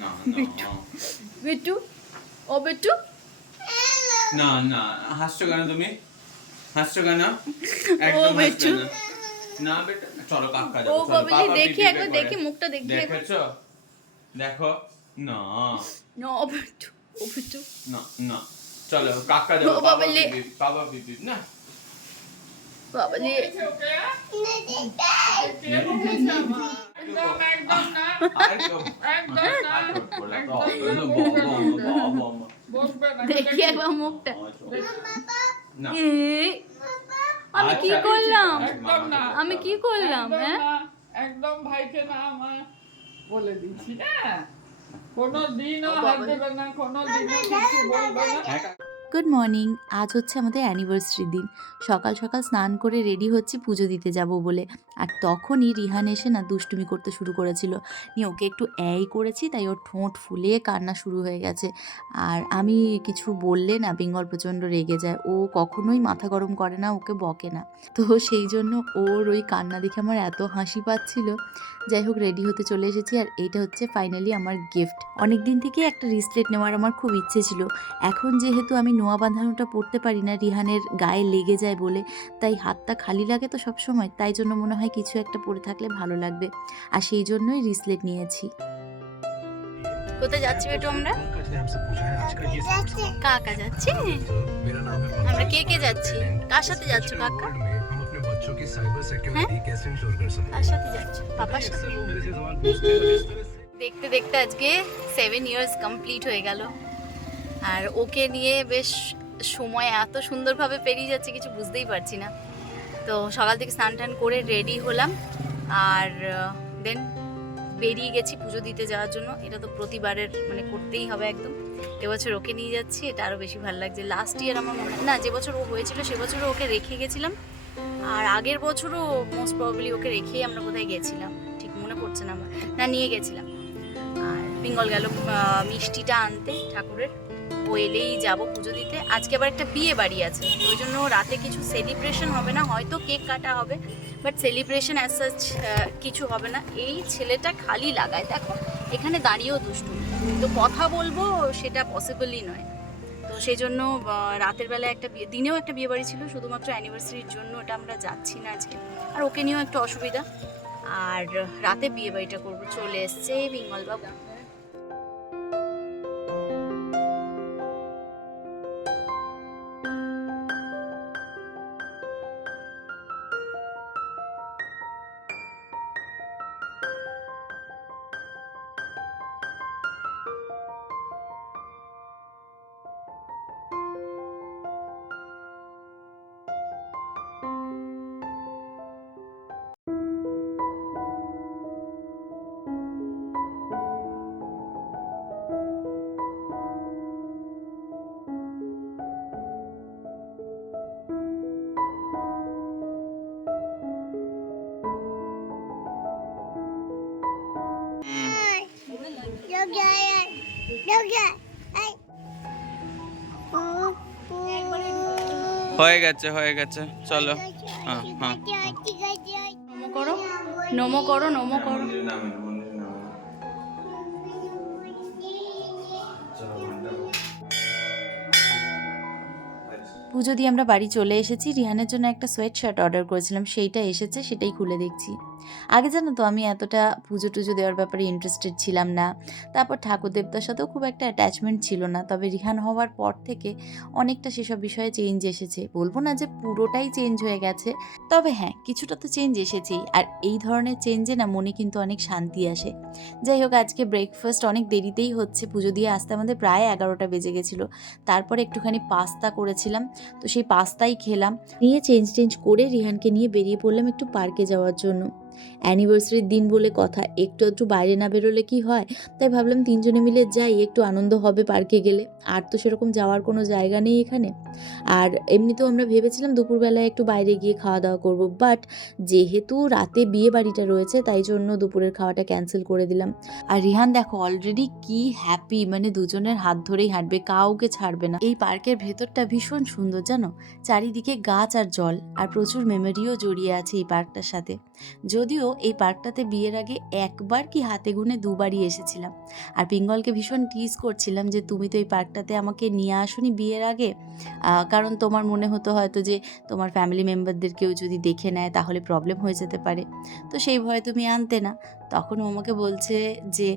না বিট্টু। বিট্টু ও বিট্টু না না হাসছো কেন তুমি হাসছো কেন একদম বেচু। না। বেটা চলো কাকা ও চলো, বাবলি পাপা দেখি একবার দেখি মুখটা দেখি দেখেছ দেখো না না ও বিট্টু ও বিট্টু না না চলো কাকা যাব ও পাপা বাবলি। পিপি পাপা না বাবা, বাবা, দেখি একবার মুখটা। আমি কি আচ্ছা। করলাম? একদম আমি কি করলাম একদম হ্যাঁ? একদম ভাইকে না আমার বলে দিচ্ছি হ্যাঁ? কোনো দিনও হাত দেবে না কোনো দিনও কিছু বলবে না। Good morning. আজ হচ্ছে আমাদের অ্যানিভার্সারি দিন। সকাল সকাল স্নান করে রেডি হচ্ছি, পুজো দিতে যাব বলে। আর তখনই রিহান এসে না দুষ্টুমি করতে শুরু করেছিল। নিয়ে ওকে একটু অ্যাই করেছি, তাই ওর ঠোঁট ফুলে কান্না শুরু হয়ে গেছে। আর আমি কিছু বললে না বেঙ্গল প্রচণ্ড রেগে যায়। ও কখনোই মাথা গরম করে না, ওকে বকে না। তো সেই জন্য ওর ওই কান্না দেখে আমার এত হাসি পাচ্ছিল। যাই হোক, রেডি হতে চলে এসেছি। আর এইটা হচ্ছে ফাইনালি আমার গিফট। অনেক দিন থেকে একটা রিসলেট নেওয়ার আমার খুব ইচ্ছে ছিল। এখন যেহেতু আমি নোয়া বাঁধানোটা পড়তে পারি না, রিহানের গায়ে লেগে যায় বলে। তাই হাতটা খালি লাগে তো সবসময়, তাই জন্য মনে হয় কিছু একটা পরে থাকলে ভালো লাগবে। আর সেই জন্যই রিসলেট নিয়েছি। কোথায় যাচ্ছি বেটু আমরা? কাকা যাচ্ছি? আমরা কে কে যাচ্ছি? কার সাথে যাচ্ছ কাকা? দেখতে দেখতে আজকে সেভেন ইয়ার্স কমপ্লিট হয়ে গেল। আর ওকে নিয়ে বেশ সময় এত সুন্দরভাবে পেরিয়ে যাচ্ছে, কিছু বুঝতেই পারছি না। তো সকাল থেকে স্নান টান করে রেডি হলাম। আর দেন বেরিয়ে গেছি পুজো দিতে যাওয়ার জন্য। এটা তো প্রতিবারের মানে করতেই হবে একদম। এবছর ওকে নিয়ে যাচ্ছি, এটা আরও বেশি ভালো লাগছে। লাস্ট ইয়ার আমার মনে না, যে বছর ও হয়েছিল, সে বছরও ওকে রেখে গেছিলাম। আর আগের বছরও মোস্ট প্রবাবলি ওকে রেখেই আমরা কোথায় গেছিলাম, ঠিক মনে পড়ছে না আমার। না, নিয়ে গেছিলাম। আর বেঙ্গল গেল মিষ্টিটা আনতে ঠাকুরের। এলেই যাব পুজো দিতে। আজকে আবার একটা বিয়ে বাড়ি আছে। ওই জন্য রাতে কিছু সেলিব্রেশন হবে না। হয়তো কেক কাটা হবে বাট সেলিব্রেশন অ্যাজ সাচ কিছু হবে না। এই ছেলেটা খালি লাগায়। দেখো, এখানে দাঁড়িয়েও দুষ্টু। তো কথা বলব, সেটা পসিবলই নয়। তো সেই জন্য রাতের বেলা একটা বিয়ে, দিনেও একটা বিয়ে বাড়ি ছিল। শুধুমাত্র অ্যানিভার্সারির জন্য ওটা আমরা যাচ্ছি না আজকে। আর ওকে নিয়েও একটু অসুবিধা। আর রাতে বিয়ে বাড়িটা করব। চলে এসছে বিঙ্গল বাবু হয়ে গেছে হয়ে গেছে। চলো। হ্যাঁ হ্যাঁ। করো নমো করো নমো করো। পুজো দিয়ে আমরা বাড়ি চলে এসেছি। রিহানের জন্য একটা সোয়েট শার্ট অর্ডার করেছিলাম। সেইটা এসেছে, সেটাই খুলে দেখছি। আগে জানো তো আমি এতটা পুজো টুজো দেওয়ার ব্যাপারে ইন্টারেস্টেড ছিলাম না। তারপর ঠাকুর দেবতার সাথেও খুব একটা অ্যাটাচমেন্ট ছিল না। তবে রিহান হওয়ার পর থেকে অনেকটা সেসব বিষয়ে চেঞ্জ এসেছে। বলব না যে পুরোটাই চেঞ্জ হয়ে গেছে, তবে হ্যাঁ কিছুটা তো চেঞ্জ এসেছেই। আর এই ধরনের চেঞ্জে না মনে কিন্তু অনেক শান্তি আসে। যাই হোক, আজকে ব্রেকফাস্ট অনেক দেরিতেই হচ্ছে। পুজো দিয়ে আসতে আমাদের প্রায় এগারোটা বেজে গেছিল। তারপরে একটুখানি পাস্তা করেছিলাম। তো সেই পাস্তাই খেলাম। নিয়ে চেঞ্জ টেঞ্জ করে রিহানকে নিয়ে বেরিয়ে পড়লাম একটু পার্কে যাওয়ার জন্য। অ্যানিভার্সারির দিন বলে কথা, একটু একটু বাইরে না বেরোলে কি হয়? তাই ভাবলাম তিনজনে মিলে যাই, একটু আনন্দ হবে পার্কে গেলে। আর তো সেরকম যাওয়ার কোনো জায়গা নেই এখানে। আর এমনিতেও আমরা ভেবেছিলাম দুপুরবেলায় একটু বাইরে গিয়ে খাওয়া দাওয়া করব বাট যেহেতু রাতে বিয়ে বাড়িটা রয়েছে, তাই জন্য দুপুরের খাওয়াটা ক্যান্সেল করে দিলাম। আর রিহান, দেখো অলরেডি কি হ্যাপি মানে দুজনের হাত ধরেই হাঁটবে, কাউকে ছাড়বে না। এই পার্কের ভেতরটা ভীষণ সুন্দর, জানো? চারিদিকে গাছ আর জল, আর প্রচুর মেমোরিও জড়িয়ে আছে এই পার্কটার সাথে। যদিও এই পার্কটাতে বিয়ের আগে একবার কি হাতে গুনে দুবারই এসেছিলাম। আর পিঙ্গলকে ভীষণ টিজ করছিলাম যে, তুমি তো এই পার্কটাতে আমাকে নিয়ে আসোনি বিয়ের আগে? কারণ তোমার মনে হতো হয়তো যে তোমার ফ্যামিলি মেম্বারদের কেউ যদি দেখে নেয় তাহলে প্রবলেম হয়ে যেতে পারে। তো সেই ভয়ে তুমি আনতে না। তখন ও আমাকে বলছে যে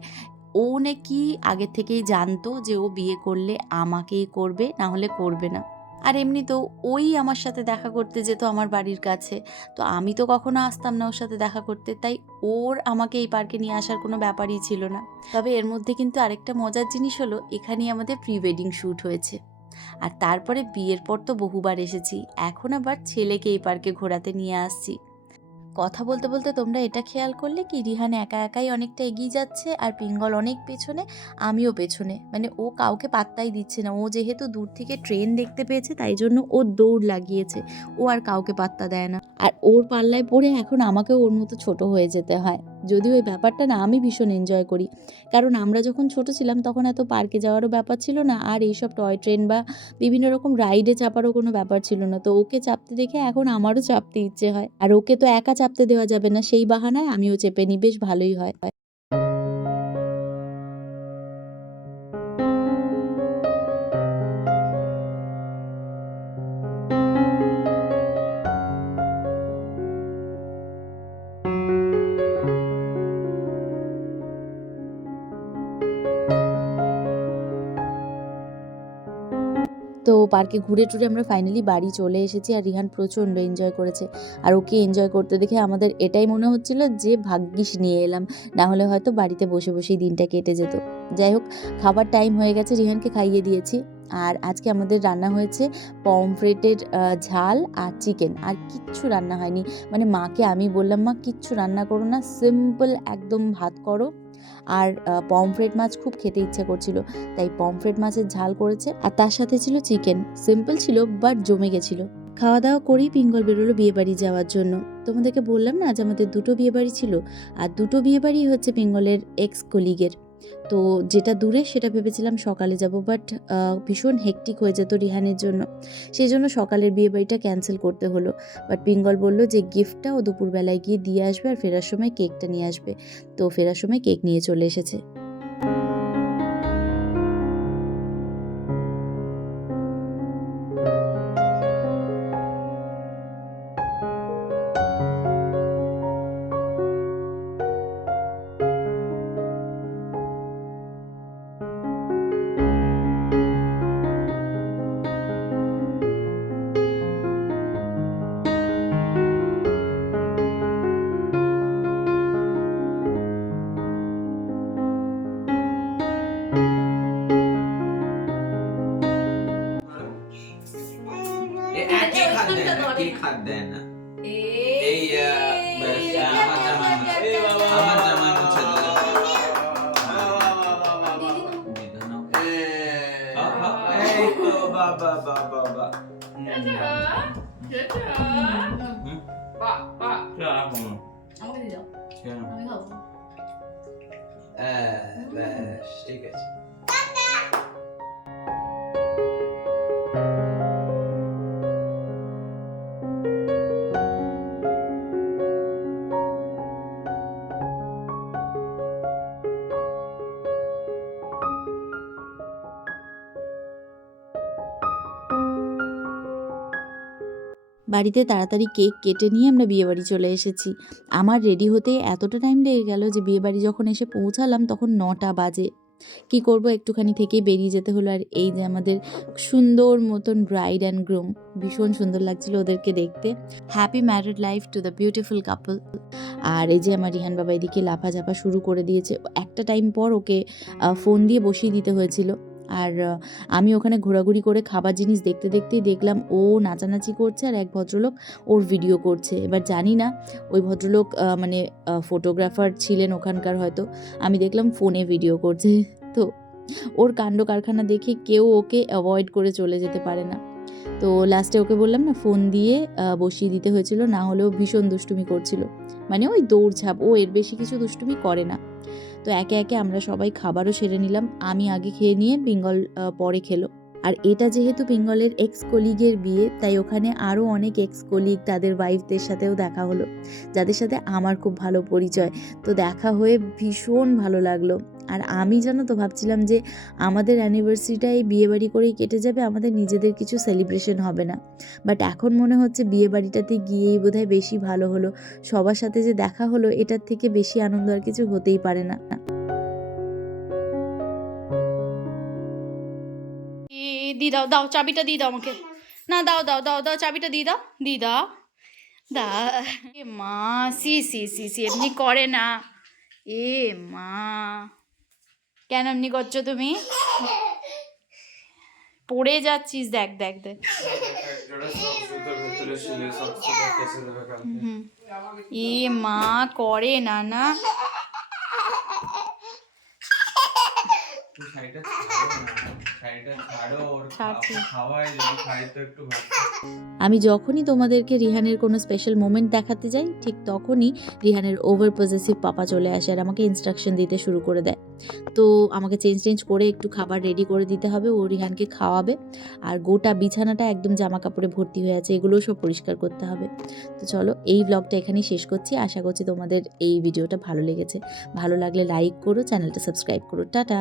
ও নাকি আগের থেকেই জানতো যে ও বিয়ে করলে আমাকেই করবে, না হলে করবে না। আর এমনি তো ওই আমার সাথে দেখা করতে যেত আমার বাড়ির কাছে। তো আমি তো কখনো আসতাম না ওর সাথে দেখা করতে, তাই ওর আমাকে এই পার্কে নিয়ে আসার কোনো ব্যাপারই ছিল না। তবে এর মধ্যে কিন্তু আরেকটা মজার জিনিস হলো, এখানেই আমাদের প্রি ওয়েডিং শ্যুট হয়েছে। আর তারপরে বিয়ের পর তো বহুবার এসেছি। এখন আবার ছেলেকে এই পার্কে ঘোরাতে নিয়ে আসছি। কথা বলতে বলতে তোমরা এটা খেয়াল করলে কি রিহান একা একাই অনেকটা এগিয়ে যাচ্ছে আর পিঙ্গল অনেক পেছনে, আমিও পেছনে। মানে ও কাউকে পাত্তাই দিচ্ছে না। ও যেহেতু দূর থেকে ট্রেন দেখতে পেয়েছে, তাই জন্য ও দৌড় লাগিয়েছে। ও আর কাউকে পাত্তা দেয় না। আর ওর পাল্লায় পড়ে এখন আমাকেও ওর মতো ছোট হয়ে যেতে হয়। যদিও ওই ব্যাপারটা না, আমি ভীষণ এনজয় করি। কারণ আমরা যখন ছোট ছিলাম, তখন এত পার্কে যাওয়ারও ব্যাপার ছিল না। আর এইসব টয় ট্রেন বা বিভিন্ন রকম রাইডে চাপারও কোনো ব্যাপার ছিল না। তো ওকে চাপতে দেখে এখন আমারও চাপতে ইচ্ছে হয়। আর ওকে তো একা চাপতে দেওয়া যাবে না। সেই বাহানায় আমিও চেপে নিই বেশ ভালোই হয়। পার্কে ঘুরে টুরে আমরা ফাইনালি বাড়ি চলে এসেছি আর রিহান প্রচণ্ড এনজয় করেছে। আর ওকে এনজয় করতে দেখে আমাদের এটাই মনে হচ্ছিল যে ভাগ্যিস নিয়ে এলাম, না হলে হয়তো বাড়িতে বসে বসেই দিনটা কেটে যেত। যাই হোক, খাবার টাইম হয়ে গেছে, রিহানকে খাইয়ে দিয়েছি। আর আজকে আমাদের রান্না হয়েছে পমফ্রেটের ঝাল আর চিকেন আর কিচ্ছু রান্না হয়নি। মানে মাকে আমি বললাম, মা, কিচ্ছু রান্না করো না সিম্পল একদম ভাত করো। আর পমফ্রেট মাছ খুব খেতে ইচ্ছে করছিল। তাই পমফ্রেট মাছের ঝাল করেছে। আর তার সাথে ছিল চিকেন সিম্পল ছিল বাট জমে গেছিল। খাওয়া দাওয়া করেই পিঙ্গল বেরোলো বিয়েবাড়ি যাওয়ার জন্য। তোমাদেরকে বললাম না আজ আমাদের দুটো বিয়েবাড়ি ছিল? আর দুটো বিয়ে বাড়ি হচ্ছে পিঙ্গলের এক্স কলিগের তো যেটা দূরে সেটা ভেবেছিলাম সকালে যাব বাট ভীষণ হেকটিক হয়ে যেত রিহানের জন্য। সেই জন্য সকালের বিয়ে বাড়িটা ক্যান্সেল করতে হলো। বাট পিঙ্গল বলল যে গিফটটা ও দুপুরবেলায় গিয়ে দিয়ে আসবে আর ফেরার সময় কেকটা নিয়ে আসবে। তো ফেরার সময় কেক নিয়ে চলে এসেছে। একই খাদ দেয় না একই খাদ দেয় না এই আহ, ব্যাস, আমার জামা মুছে আমার জামা মুছে দিলে দিদা নাও। হপ, হপ, এই তো বাবা বাবা বাবা হুম। বাহ বাহ রাখো না। আমাকে দিয়ে দাও কেন? আমি খাব হ্যাঁ, ব্যাস, ঠিক আছে বাড়িতে তাড়াতাড়ি কেক কেটে নিয়ে আমরা বিয়েবাড়ি চলে এসেছি। আমার রেডি হতে এতটা টাইম লেগে গেল যে বিয়েবাড়ি যখন এসে পৌঁছালাম তখন নটা বাজে। কি করব একটুখানি থেকেই বেরিয়ে যেতে হলো আর এই যে আমাদের সুন্দর মতন ব্রাইড অ্যান্ড গ্রুম ভীষণ সুন্দর লাগছিল ওদেরকে দেখতে। Happy married life to the beautiful couple আর এই যে আমার রিহান বাবা এদিকে লাফাঝাপা শুরু করে দিয়েছে। একটা টাইম পর ওকে ফোন দিয়ে বসিয়ে দিতে হয়েছিল। আর আমি ওখানে ঘোরাঘুরি করে খাবার জিনিস দেখতে দেখতেই দেখলাম ও নাচানাচি করছে আর এক ভদ্রলোক ওর ভিডিও করছে। এবার জানি না, ওই ভদ্রলোক মানে ফটোগ্রাফার ছিলেন ওখানকার হয়তো। আমি দেখলাম ফোনে ভিডিও করছে। তো ওর কাণ্ড কারখানা দেখে কেউ ওকে অ্যাভয়েড করে চলে যেতে পারে না। তো লাস্টে ওকে বললাম না ফোন দিয়ে বসিয়ে দিতে হয়েছিল, না হলেও ভীষণ দুষ্টুমি করছিল। মানে ওই দৌড়ঝাঁপ, ও এর বেশি কিছু দুষ্টুমি করে না। তো একে একে আমরা সবাই খাবারও সেরে নিলাম। আমি আগে খেয়ে নিয়ে বেঙ্গল পরে খেলো। আর এটা যেহেতু বেঙ্গলের এক্স কলিগের বিয়ে, তাই ওখানে আরও অনেক এক্স কলিগ তাদের ওয়াইফদের সাথেও দেখা হলো, যাদের সাথে আমার খুব ভালো পরিচয়। তো দেখা হয়ে ভীষণ ভালো লাগল। আর আমি জানো তো ভাবছিলাম যে আমাদের অ্যানিভার্সারিটা এই বিয়েবাড়ি করেই কেটে যাবে, আমাদের নিজেদের কিছু সেলিব্রেশন হবে না। বাট এখন মনে হচ্ছে বিয়ে বাড়িটাতে গিয়েই বোধহয় বেশি ভালো হলো। সবার সাথে যে দেখা হলো, এটার থেকে বেশি আনন্দ আর কিছু হতেই পারে না। দি দাও দাও চাবিটা দিয়ে দাও আমাকে। না, দাও দাও দাও দাও চাবিটা দিয়ে দাও দি দাও। দা, এ মা, সি সি সি সি, এমনি করে না। এ মা, কেন এমনি করছ তুমি? পড়ে যাচ্ছিস, দেখ দেখ দেখ। এ মা, করে না না। আমি যখনই তোমাদেরকে রিহানের কোনো স্পেশাল মোমেন্ট দেখাতে যাই ঠিক তখনই রিহানের ওভার পজেসিভ পাপা চলে আসে আর আমাকে ইনস্ট্রাকশন দিতে শুরু করে দেয়। তো আমাকে চেঞ্জ চেঞ্জ করে একটু খাবার রেডি করে দিতে হবে ও রিহানকে খাওয়াবে। আর গোটা বিছানাটা একদম জামা কাপড়ে ভর্তি হয়ে আছে এগুলোও সব পরিষ্কার করতে হবে। তো চলো এই ব্লগটা এখানেই শেষ করছি। আশা করছি তোমাদের এই ভিডিওটা ভালো লেগেছে। ভালো লাগলে লাইক করো চ্যানেলটা সাবস্ক্রাইব করো। টাটা!